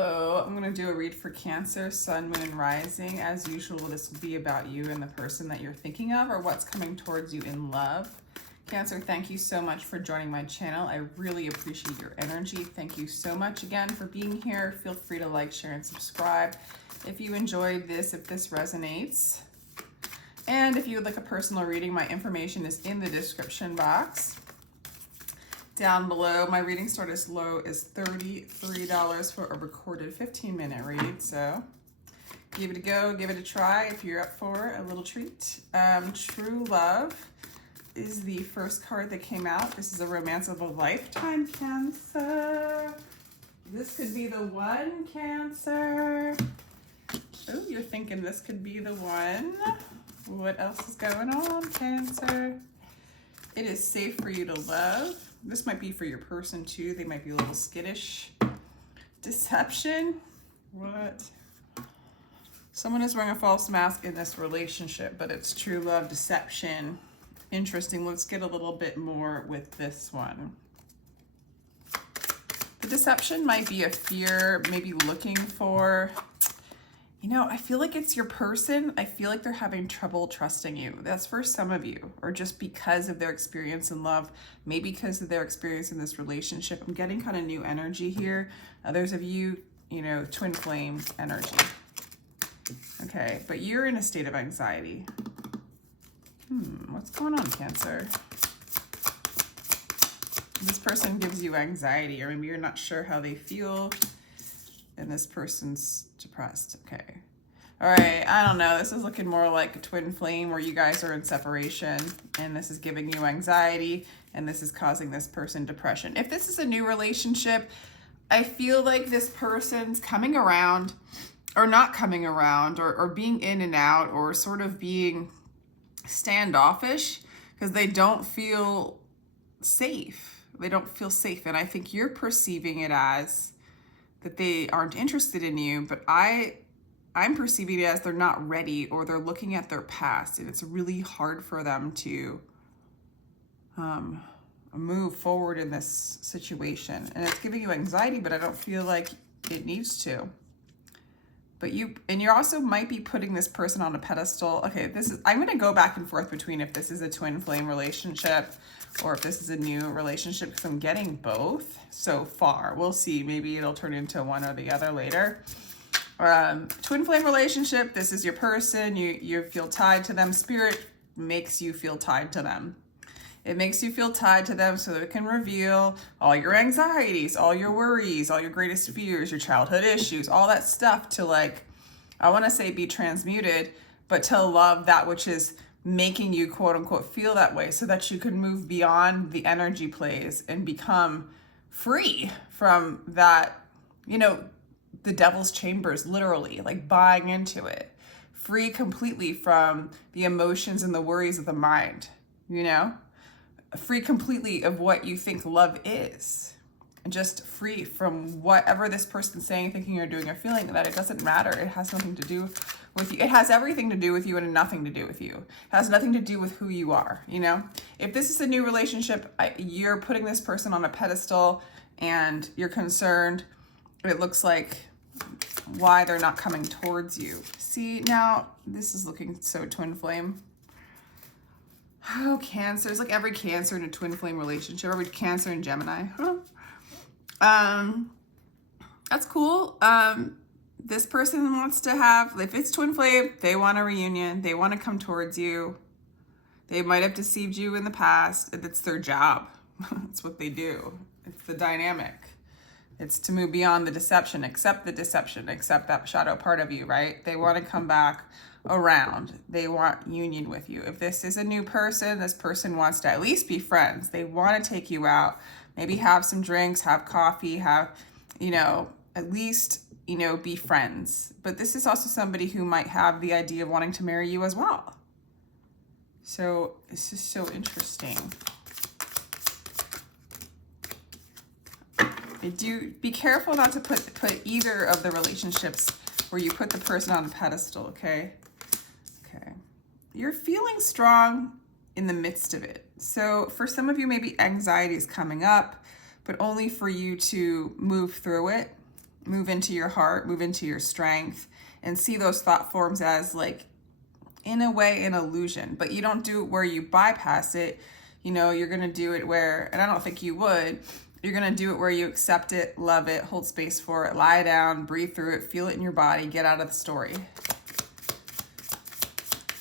Hello, I'm going to do a read for Cancer, Sun, Moon, and Rising. As usual, this will be about you and the person that you're thinking of or what's coming towards you in love. Cancer, thank you so much for joining my channel. I really appreciate your energy. Thank you so much again for being here. Feel free to like, share, and subscribe if you enjoyed this, if this resonates. And if you would like a personal reading, my information is in the description box. Down below, my reading start as low as $33 for a recorded 15-minute read. So give it a go, give it a try if you're up for a little treat. True Love is the first card that came out. This is a romance of a lifetime, Cancer. This could be the one, Cancer. Oh, you're thinking this could be the one. What else is going on, Cancer? It is safe for you to love. This might be for your person too. They might be a little skittish. Deception. What? Someone is wearing a false mask in this relationship, but it's true love, deception. Interesting. Let's get a little bit more with this one. The deception might be a fear, maybe looking for, you know, I feel like it's your person. I feel like they're having trouble trusting you. That's for some of you, or just because of their experience in love, maybe because of their experience in this relationship. I'm getting kind of new energy here. Others of you, you know, twin flame energy. Okay, but you're in a state of anxiety. What's going on, Cancer? This person gives you anxiety, or maybe you're not sure how they feel. And this person's depressed. Okay. All right. I don't know. This is looking more like a twin flame where you guys are in separation and this is giving you anxiety and this is causing this person depression. If this is a new relationship, I feel like this person's coming around or not coming around or being in and out or sort of being standoffish because they don't feel safe. They don't feel safe. And I think you're perceiving it as that they aren't interested in you, but I'm perceiving it as they're not ready or they're looking at their past and it's really hard for them to move forward in this situation. And it's giving you anxiety, but I don't feel like it needs to. But you also might be putting this person on a pedestal. Okay, I'm going to go back and forth between if this is a twin flame relationship or if this is a new relationship because I'm getting both so far. We'll see. Maybe it'll turn into one or the other later. Twin flame relationship, this is your person. You feel tied to them. Spirit makes you feel tied to them. It makes you feel tied to them so that it can reveal all your anxieties, all your worries, all your greatest fears, your childhood issues, all that stuff to, like, I want to say be transmuted, but to love that which is making you quote unquote feel that way so that you can move beyond the energy plays and become free from that, you know, the devil's chambers, literally, like buying into it, free completely from the emotions and the worries of the mind, you know, free completely of what you think love is, and just free from whatever this person's saying, thinking, or doing, or feeling, that it doesn't matter. It has nothing to do with you. It has everything to do with you and nothing to do with you. It has nothing to do with who you are, you know? If this is a new relationship, you're putting this person on a pedestal and you're concerned. It looks like why they're not coming towards you. See, now this is looking so twin flame. Oh, Cancer. It's like every Cancer in a twin flame relationship, every Cancer in Gemini. That's cool. This person wants to have, if it's twin flame, they want a reunion. They want to come towards you. They might have deceived you in the past. It's their job. It's what they do. It's the dynamic. It's to move beyond the deception, accept that shadow part of you, right? They want to come back around. They want union with you. If this is a new person, this person wants to at least be friends. They want to take you out, maybe have some drinks, have coffee, have, you know, at least, you know, be friends. But this is also somebody who might have the idea of wanting to marry you as well. So this is so interesting. Be careful not to put either of the relationships where you put the person on a pedestal, okay? Okay. You're feeling strong in the midst of it. So for some of you, maybe anxiety is coming up, but only for you to move through it move into your heart, move into your strength, and see those thought forms as like, in a way, an illusion. But you don't do it where you bypass it. You know, you're going to do it where, and I don't think you would, you're going to do it where you accept it, love it, hold space for it, lie down, breathe through it, feel it in your body, get out of the story.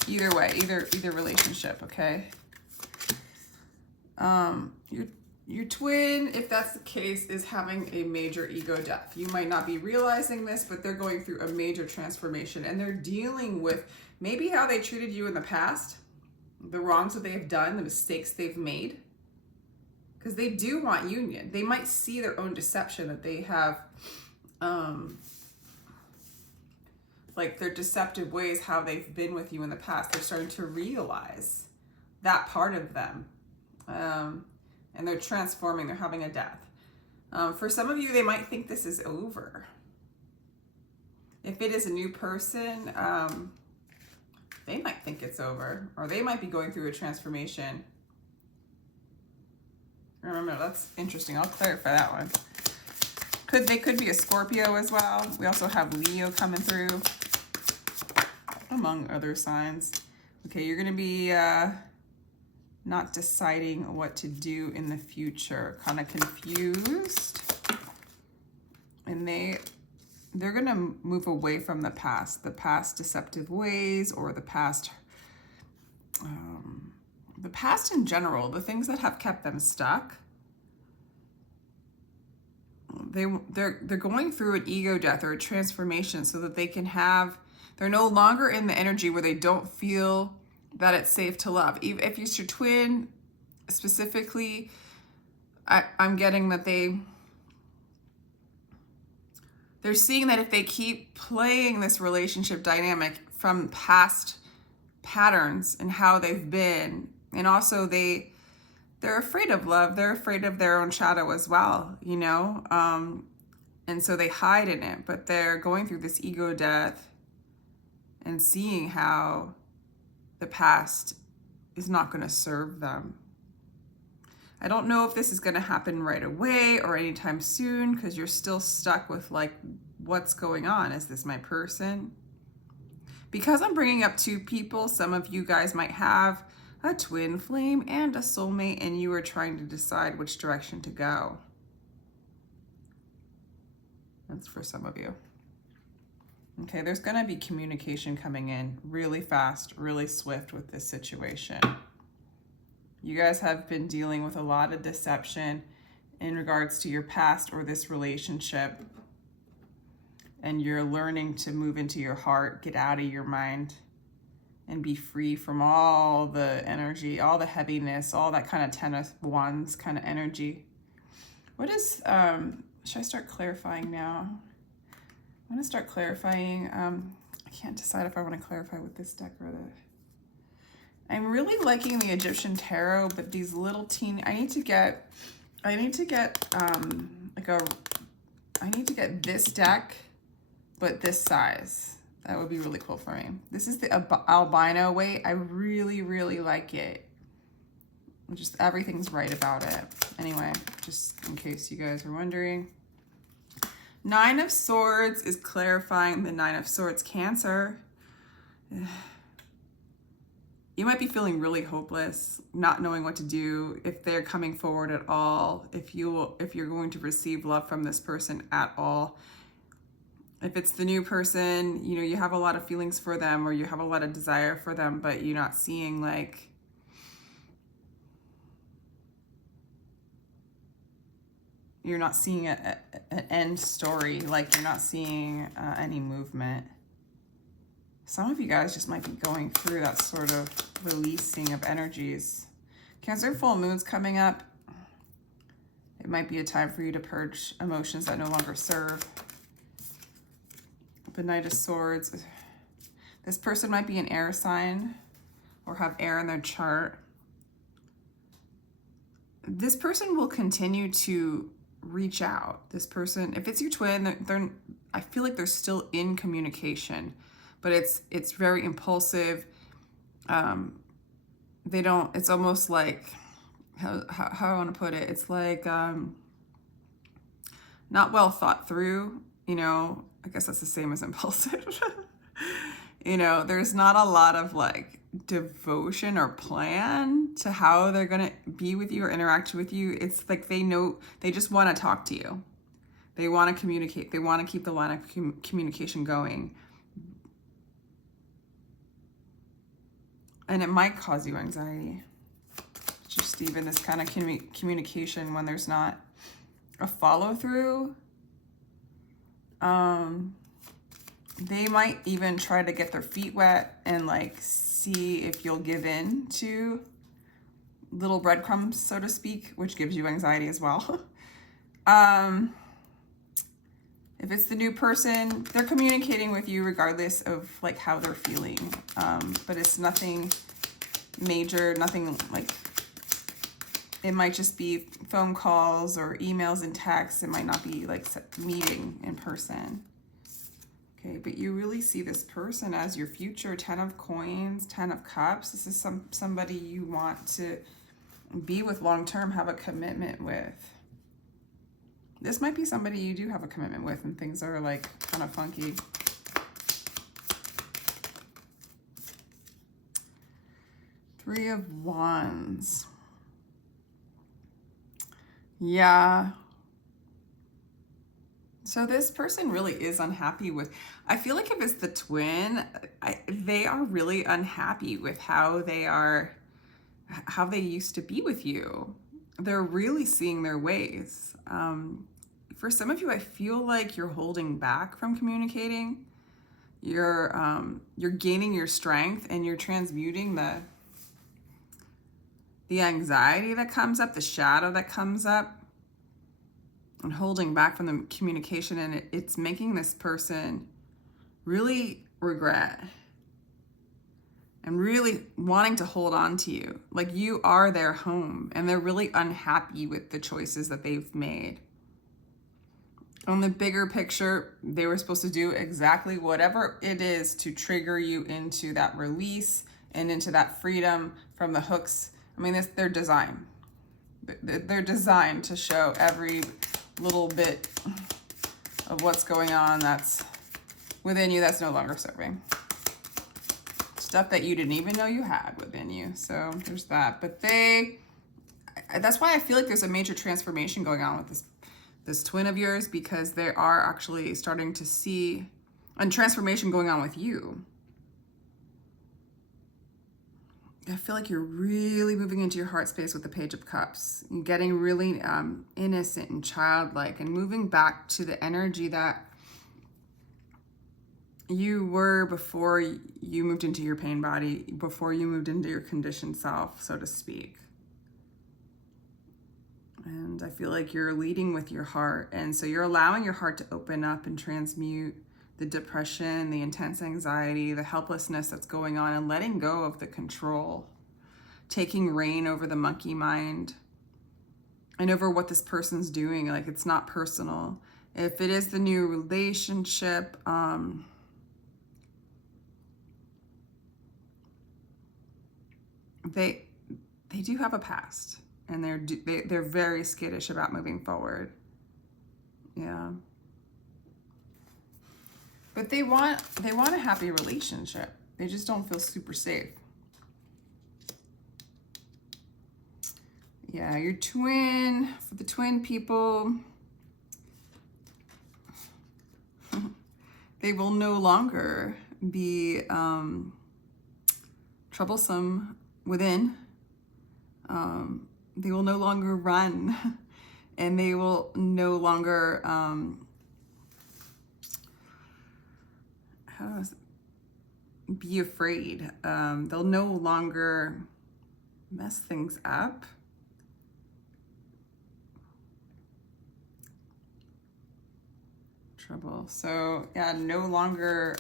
Either way, either relationship, okay? Your twin, if that's the case, is having a major ego death. You might not be realizing this, but they're going through a major transformation, and they're dealing with maybe how they treated you in the past, the wrongs that they've done, the mistakes they've made, because they do want union. They might see their own deception that they have, like their deceptive ways, how they've been with you in the past. They're starting to realize that part of them. And they're transforming, they're having a death. For some of you, they might think this is over. If it is a new person, they might think it's over, or they might be going through a transformation. Remember, that's interesting. I'll clarify that one. They could be a Scorpio as well. We also have Leo coming through, among other signs. Okay, you're going to be not deciding what to do in the future, kind of confused. And they're going to move away from the past deceptive ways, or the past in general, the things that have kept them stuck. They're going through an ego death or a transformation so that they can have, they're no longer in the energy where they don't feel that it's safe to love. If it's your twin specifically, I'm getting that they're seeing that if they keep playing this relationship dynamic from past patterns and how they've been, and also they're afraid of love, they're afraid of their own shadow as well, you know, and so they hide in it, but they're going through this ego death and seeing how the past is not going to serve them. I don't know if this is going to happen right away or anytime soon, because you're still stuck with like, what's going on? Is this my person? Because I'm bringing up two people, some of you guys might have a twin flame and a soulmate, and you are trying to decide which direction to go. That's for some of you. Okay, there's going to be communication coming in really fast, really swift with this situation. You guys have been dealing with a lot of deception in regards to your past or this relationship. And you're learning to move into your heart, get out of your mind, and be free from all the energy, all the heaviness, all that kind of 10 of Wands kind of energy. What is, should I start clarifying now? I'm going to start clarifying. I can't decide if I want to clarify with this deck or the... I'm really liking the Egyptian Tarot, but these little teeny... I need to get this deck, but this size. That would be really cool for me. This is the albino weight. I really, really like it. Just everything's right about it. Anyway, just in case you guys are wondering. Nine of Swords is clarifying the Nine of Swords Cancer. You might be feeling really hopeless, not knowing what to do, if they're coming forward at all, if you're going to receive love from this person at all. If it's the new person, you know, you have a lot of feelings for them, or you have a lot of desire for them, but you're not seeing like, you're not seeing an end story, like you're not seeing any movement. Some of you guys just might be going through that sort of releasing of energies. Cancer full moon's coming up. It might be a time for you to purge emotions that no longer serve. The Knight of Swords. This person might be an air sign or have air in their chart. This person will continue to reach out. This person, if it's your twin, I feel like they're still in communication, but it's very impulsive. It's almost like, how I want to put it, it's like not well thought through. you know, I guess that's the same as impulsive. You know, there's not a lot of like devotion or plan to how they're going to be with you or interact with you. It's like they know, they just want to talk to you. They want to communicate. They want to keep the line of communication going. And it might cause you anxiety. Just even this kind of communication when there's not a follow through. They might even try to get their feet wet and like see if you'll give in to little breadcrumbs, so to speak, which gives you anxiety as well. If it's the new person, they're communicating with you regardless of like how they're feeling. But it's nothing major, nothing like, it might just be phone calls or emails and texts. It might not be like meeting in person. Okay, but you really see this person as your future. 10 of coins, 10 of cups. This is somebody you want to be with long term, have a commitment with. This might be somebody you do have a commitment with and things are like kind of funky. Three of Wands. Yeah. So this person really is unhappy with, I feel like if it's the twin, they are really unhappy with how they used to be with you. They're really seeing their ways. For some of you, I feel like you're holding back from communicating. You're gaining your strength and you're transmuting the anxiety that comes up, the shadow that comes up, and holding back from the communication. And it's making this person really regret and really wanting to hold on to you. Like you are their home and they're really unhappy with the choices that they've made. On the bigger picture, they were supposed to do exactly whatever it is to trigger you into that release and into that freedom from the hooks. I mean, they're designed. They're designed to show every little bit of what's going on that's within you that's no longer serving. Stuff that you didn't even know you had within you. So there's that. But that's why I feel like there's a major transformation going on with this twin of yours, because they are actually starting to see a transformation going on with you. I feel like you're really moving into your heart space with the Page of Cups. You're getting really innocent and childlike and moving back to the energy that you were before you moved into your pain body, before you moved into your conditioned self, so to speak. And I feel like you're leading with your heart. And so you're allowing your heart to open up and transmute the depression, the intense anxiety, the helplessness that's going on, and letting go of the control, taking reign over the monkey mind and over what this person's doing. Like it's not personal. If it is the new relationship, they do have a past, and they're very skittish about moving forward. Yeah. But they want a happy relationship. They just don't feel super safe. Yeah, your twin, for the twin people, they will no longer be troublesome within. They will no longer run, and they will no longer be afraid. They'll no longer mess things up. Trouble. So yeah, no longer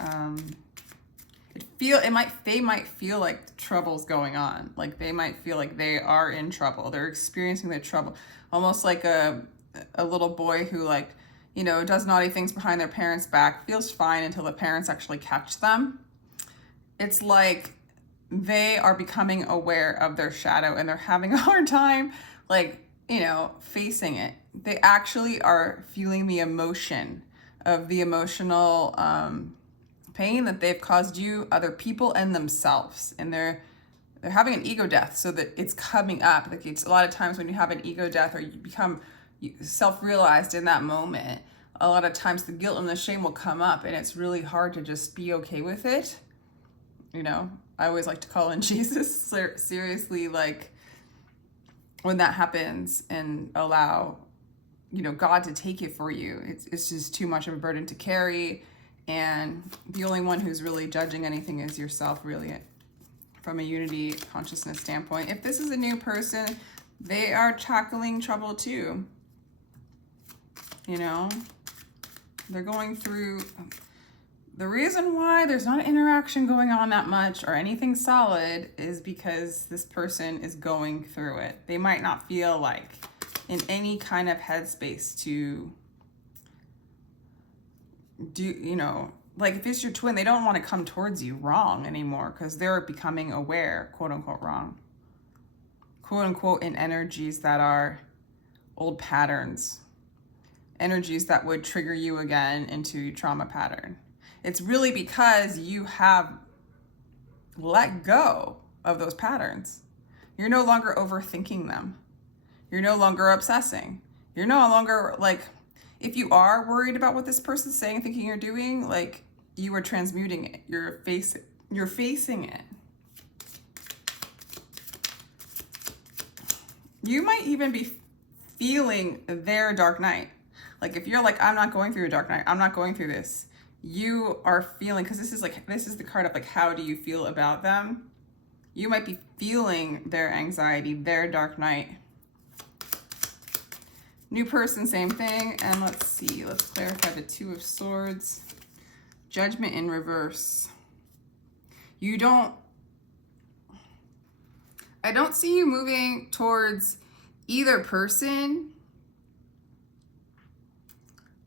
they might feel like trouble's going on. Like they might feel like they are in trouble. They're experiencing the trouble. Almost like a little boy who, like, you know, does naughty things behind their parents' back, feels fine until the parents actually catch them. It's like they are becoming aware of their shadow and they're having a hard time, like, you know, facing it. They actually are feeling the emotion of the emotional pain that they've caused you, other people, and themselves. And they're having an ego death, so that it's coming up. Like, it's a lot of times when you have an ego death or you become self-realized in that moment, a lot of times the guilt and the shame will come up, and it's really hard to just be okay with it. You know, I always like to call in Jesus, seriously, like, when that happens, and allow, you know, God to take it for you. It's just too much of a burden to carry, and the only one who's really judging anything is yourself, really, from a unity consciousness standpoint. If this is a new person, they are tackling trouble too. You know, they're going through. The reason why there's not interaction going on that much or anything solid is because this person is going through it. They might not feel like in any kind of headspace to do, you know, like if it's your twin, they don't want to come towards you wrong anymore, because they're becoming aware, quote unquote, wrong, quote unquote, in energies that are old patterns, energies that would trigger you again into your trauma pattern. It's really because you have let go of those patterns. You're no longer overthinking them. You're no longer obsessing. You're no longer, like, if you are worried about what this person's saying, thinking, or doing, like, you are transmuting it. You're facing it. You might even be feeling their dark night. Like, if you're like, I'm not going through a dark night, I'm not going through this, you are feeling, because this is the card of like, how do you feel about them? You might be feeling their anxiety, their dark night. New person, same thing. And let's see, let's clarify the Two of Swords. Judgment in reverse. I don't see you moving towards either person.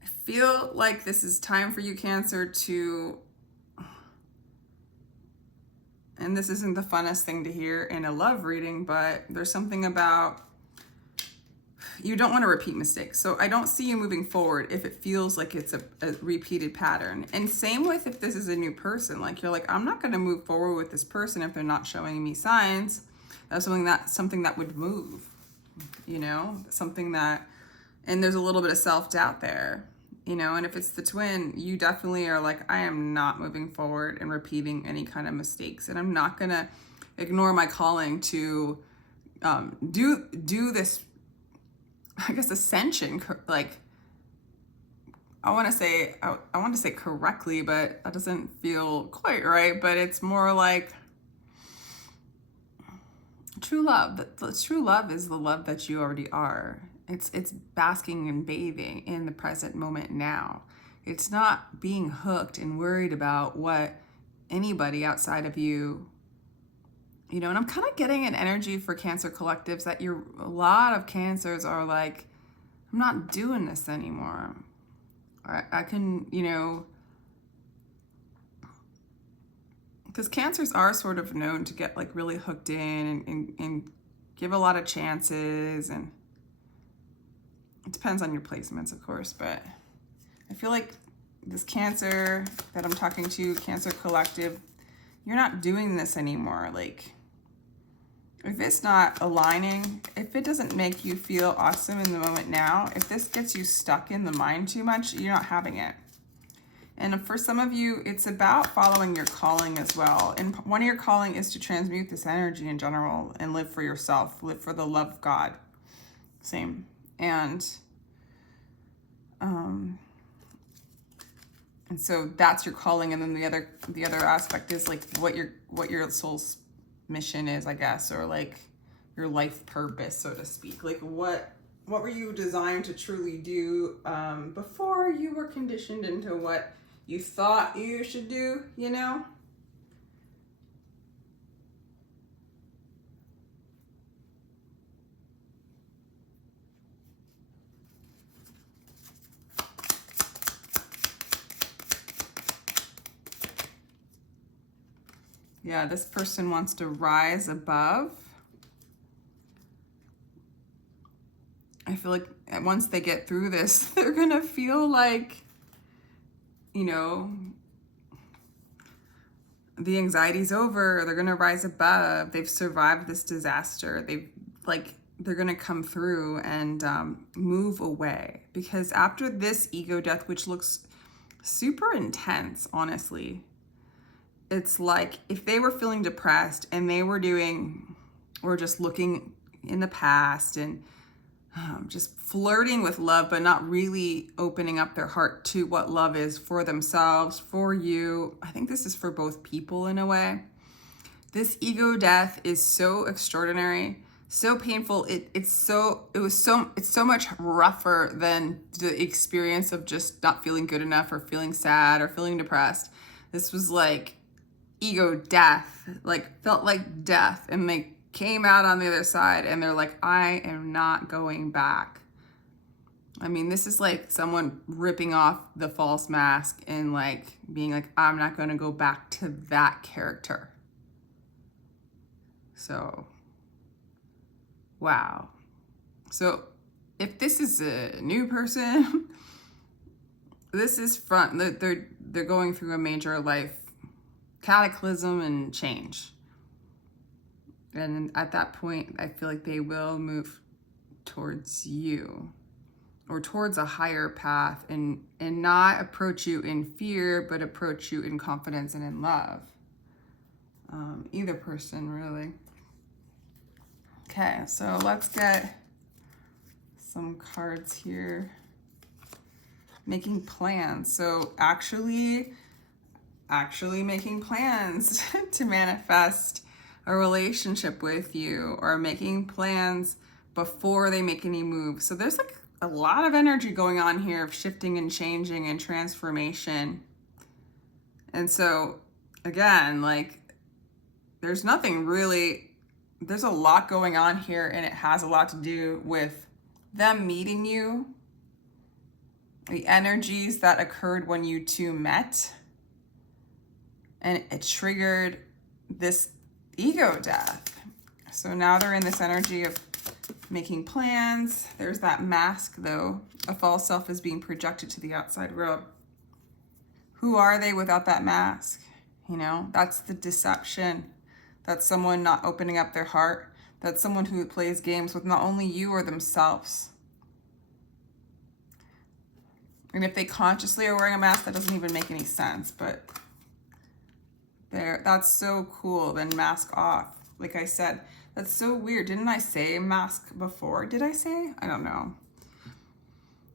I feel like this is time for you, Cancer, to, and this isn't the funnest thing to hear in a love reading, but there's something about, you don't want to repeat mistakes. So I don't see you moving forward if it feels like it's a repeated pattern. And same with if this is a new person, like you're like, I'm not going to move forward with this person if they're not showing me signs of something that would move, you know, something that, and there's a little bit of self-doubt there, you know. And if it's the twin, you definitely are like, I am not moving forward and repeating any kind of mistakes. And I'm not going to ignore my calling to do this, I guess, ascension, like, I want to say correctly, but that doesn't feel quite right. But it's more like true love. The true love is the love that you already are. It's basking and bathing in the present moment now. It's not being hooked and worried about what anybody outside of you, you know. And I'm kind of getting an energy for Cancer collectives that a lot of Cancers are like, I'm not doing this anymore. I can, you know, because Cancers are sort of known to get like really hooked in and give a lot of chances, and it depends on your placements, of course, but I feel like this Cancer that I'm talking to, Cancer collective, you're not doing this anymore. Like, if it's not aligning, if it doesn't make you feel awesome in the moment now, if this gets you stuck in the mind too much, you're not having it. And for some of you, it's about following your calling as well. And one of your calling is to transmute this energy in general and live for yourself, live for the love of God. Same. And so that's your calling. And then the other aspect is like what your soul's mission is, I guess, or like your life purpose, so to speak. Like what were you designed to truly do before you were conditioned into what you thought you should do, you know? Yeah, this person wants to rise above. I feel like once they get through this, they're gonna feel like you know, the anxiety's over, they're gonna rise above, they've survived this disaster, they're gonna come through and move away. Because after this ego death, which looks super intense, honestly, it's like if they were feeling depressed and they were doing, or just looking in the past and just flirting with love, but not really opening up their heart to what love is for themselves, for you. I think this is for both people in a way. This ego death is so extraordinary, so painful. It's so much rougher than the experience of just not feeling good enough or feeling sad or feeling depressed. This was like ego death, like felt like death, and they came out on the other side and they're like, I am not going back. I mean, this is like someone ripping off the false mask and like being like, I'm not going to go back to that character. So, wow. So if this is a new person, this is they're going through a major life cataclysm and change. And at that point, I feel like they will move towards you or towards a higher path and not approach you in fear, but approach you in confidence and in love. Either person, really. Okay, so let's get some cards here. Making plans. So actually making plans to manifest a relationship with you, or making plans before they make any moves. So there's like a lot of energy going on here of shifting and changing and transformation. And so again, like there's a lot going on here, and it has a lot to do with them meeting you, the energies that occurred when you two met, and it triggered this ego death. So now they're in this energy of making plans. There's that mask though. A false self is being projected to the outside world. Who are they without that mask? You know, that's the deception. That's someone not opening up their heart. That's someone who plays games with not only you or themselves. And if they consciously are wearing a mask, that doesn't even make any sense, but that's so cool. Then mask off. Like I said, that's so weird. Didn't I say mask before? Did I say? I don't know.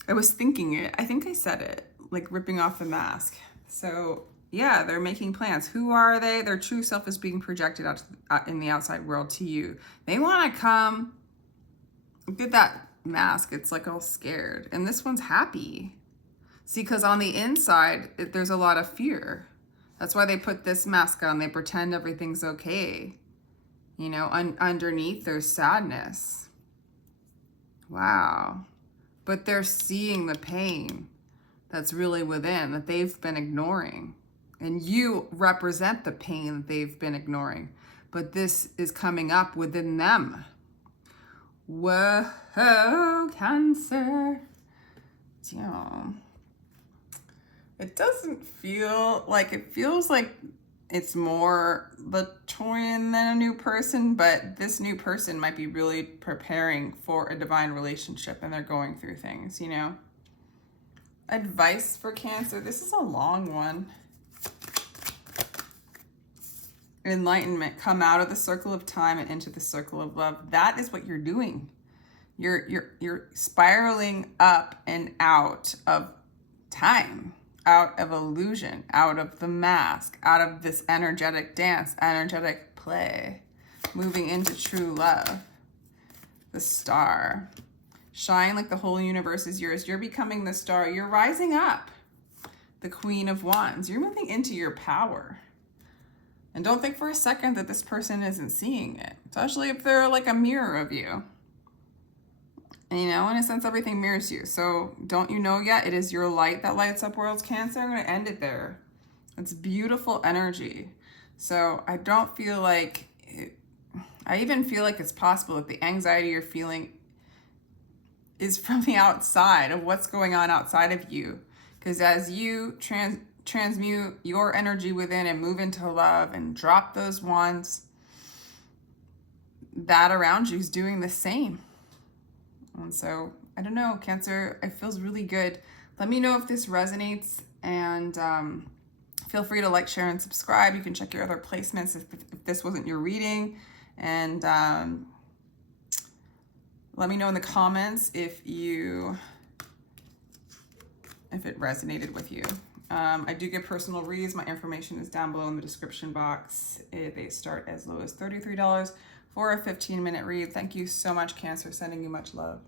I was thinking it. I think I said it, like ripping off the mask. So yeah, they're making plans. Who are they? Their true self is being projected out in the outside world to you. They want to come. Look at that mask. It's like all scared. And this one's happy. See, because on the inside, there's a lot of fear. That's why they put this mask on. They pretend everything's okay. You know, underneath there's sadness. Wow. But they're seeing the pain that's really within, that they've been ignoring. And you represent the pain that they've been ignoring. But this is coming up within them. Whoa, Cancer. Damn. It doesn't feel like, it feels like it's more Victorian than a new person, but this new person might be really preparing for a divine relationship and they're going through things, you know? Advice for Cancer. This is a long one. Enlightenment. Come out of the circle of time and into the circle of love. That is what you're doing. You're spiraling up and out of time, out of illusion, out of the mask, out of this energetic dance, energetic play, moving into true love. The star. Shine like the whole universe is yours. You're becoming the star. You're rising up. The Queen of Wands. You're moving into your power. And don't think for a second that this person isn't seeing it, especially if they're like a mirror of you. And, you know, in a sense, everything mirrors you. So don't you know yet? It is your light that lights up worlds, Cancer. I'm going to end it there. It's beautiful energy. So I don't feel like, I even feel like it's possible that the anxiety you're feeling is from the outside, of what's going on outside of you. Because as you transmute your energy within and move into love and drop those wands, that around you is doing the same. And so, I don't know, Cancer, it feels really good. Let me know if this resonates, and feel free to like, share, and subscribe. You can check your other placements if this wasn't your reading. And let me know in the comments if it resonated with you. I do get personal reads. My information is down below in the description box. They start as low as $33 for a 15-minute read. Thank you so much, Cancer. Sending you much love.